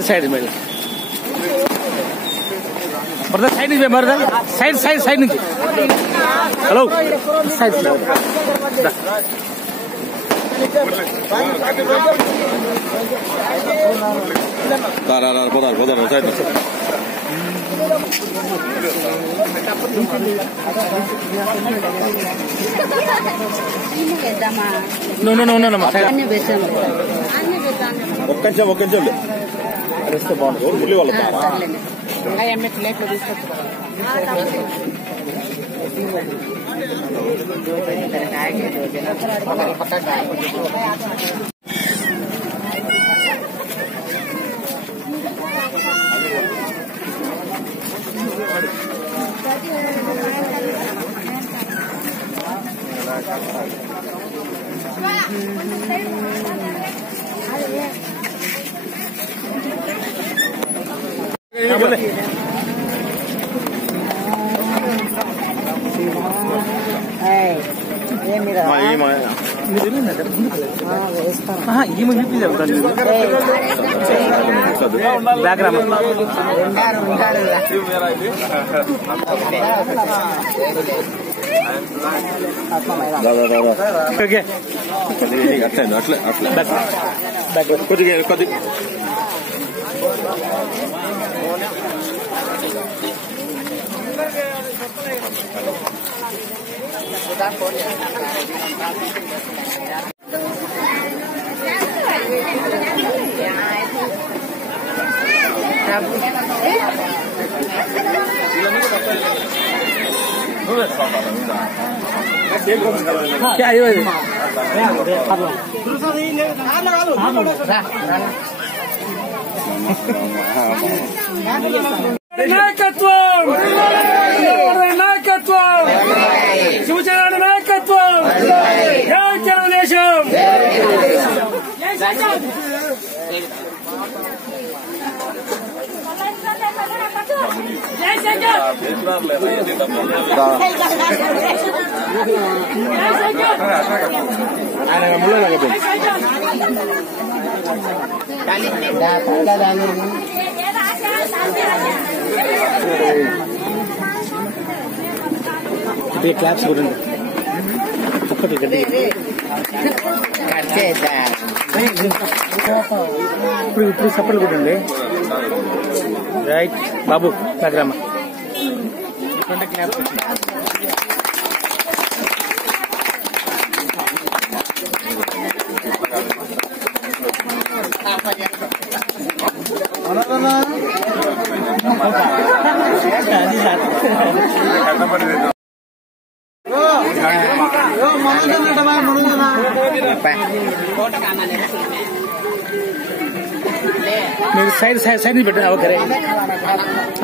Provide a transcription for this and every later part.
Side में brother side नीचे brother side नीचे हेलो साइड పోదారు సైడ్ ఒక్క నిమిషం అరేస్తే బాగుంటుంది మురళి వాళ్ళ కొద్ది क्या నాయకత్వం శివసేన నాయకత్వం జై తెలుగుదేశం క్లాప్స్ కూడా ఇప్పుడు సపోర్ట్ కూడా ఉంది రైట్ బాబు నాగరామ మీరు సైడ్ నుంచి పెట్టండి ఓకే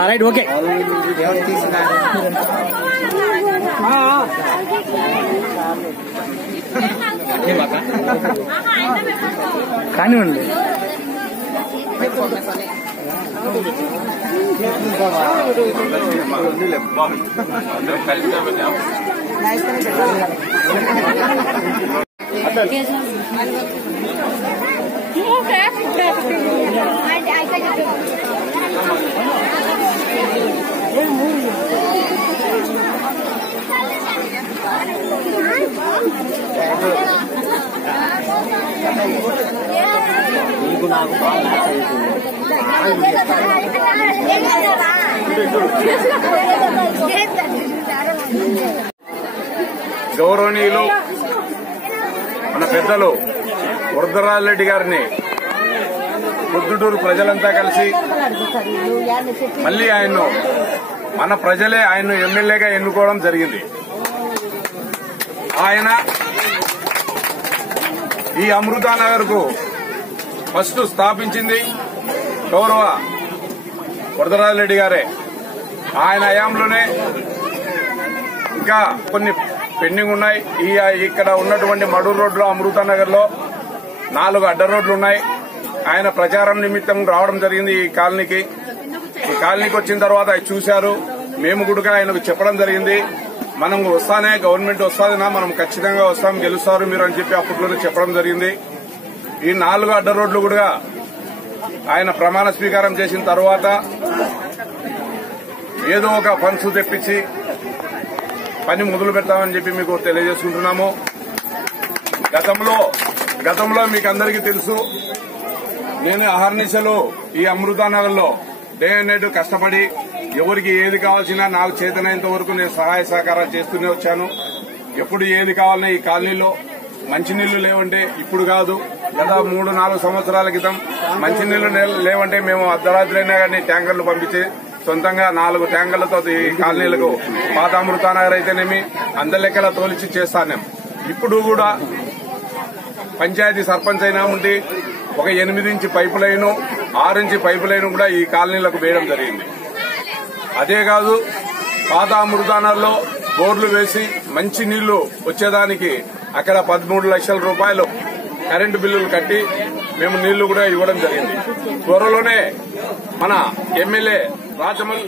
రైట్ ఓకే కానివ్వండి గౌరవనీయులు మన పెద్దలు వరదరాజరెడ్డి గారిని పొద్దుటూరు ప్రజలంతా కలిసి మళ్లీ ఆయన్ను మన ప్రజలే ఆయన్ను ఎమ్మెల్యేగా ఎన్నుకోవడం జరిగింది. ఆయన ఈ అమృతానగర్ కు ఫస్ట్ స్థాపించింది గౌరవ వరదరాజరెడ్డి గారే. ఆయన హయాంలోనే ఇంకా కొన్ని పెండింగ్ ఉన్నాయి. ఇక్కడ ఉన్నటువంటి మడూరు రోడ్లో అమృతానగర్ లో 4 అడ్డ రోడ్లు ఉన్నాయి. ఆయన ప్రచారం నిమిత్తం రావడం జరిగింది ఈ కాలనీకి. ఈ కాలనీకి వచ్చిన తర్వాత ఆయన చూశారు. మేము కూడా ఆయనకు చెప్పడం జరిగింది, మనం వస్తానే గవర్నమెంట్ వస్తాదినా, మనం ఖచ్చితంగా వస్తాం, గెలుస్తారు మీరు అని చెప్పి అప్పట్లోనే చెప్పడం జరిగింది. ఈ 4 అడ్డ రోడ్లు కూడా ఆయన ప్రమాణ స్వీకారం చేసిన తర్వాత ఏదో ఒక ఫండ్స్ తెప్పించి పని మొదలు పెడతామని చెప్పి మీకు తెలియజేసుకుంటున్నాము. గతంలో మీకు అందరికీ తెలుసు, నేను అహర్నిశలు ఈ అమృతానగర్ లో డే అండ్ నైట్ కష్టపడి ఎవరికి ఏది కావాల్సినా నాకు చేతనైనంత వరకు నేను సహాయ సహకారాలు చేస్తూనే వచ్చాను. ఎప్పుడు ఏది కావాలన్నా ఈ కాలనీలో మంచినీళ్లు లేవంటే ఇప్పుడు కాదు, గత 3-4 సంవత్సరాల క్రితం మంచినీళ్లు లేవంటే మేము అర్ధరాత్రి అయినా కానీ ట్యాంకర్లు పంపించి సొంతంగా 4 ట్యాంకర్లతో ఈ కాలనీలకు పాత అమృతానగర్ అయితేనేమి అందలెక్కల తోలిచి చేస్తాను. ఇప్పుడు కూడా పంచాయతీ సర్పంచ్ అయినా ఉండి ఒక 8 inch pipe line 6 inch pipe line కూడా ఈ కాలనీలకు వేయడం జరిగింది. అదే కాదు, పాత అమృతానగర్లో బోర్లు వేసి మంచి నీళ్లు వచ్చేదానికి అక్కడ 13 లక్షల రూపాయలు కరెంటు బిల్లులు కట్టి మేము నీళ్లు కూడా ఇవ్వడం జరిగింది. త్వరలోనే మన ఎమ్మెల్యే రాజమల్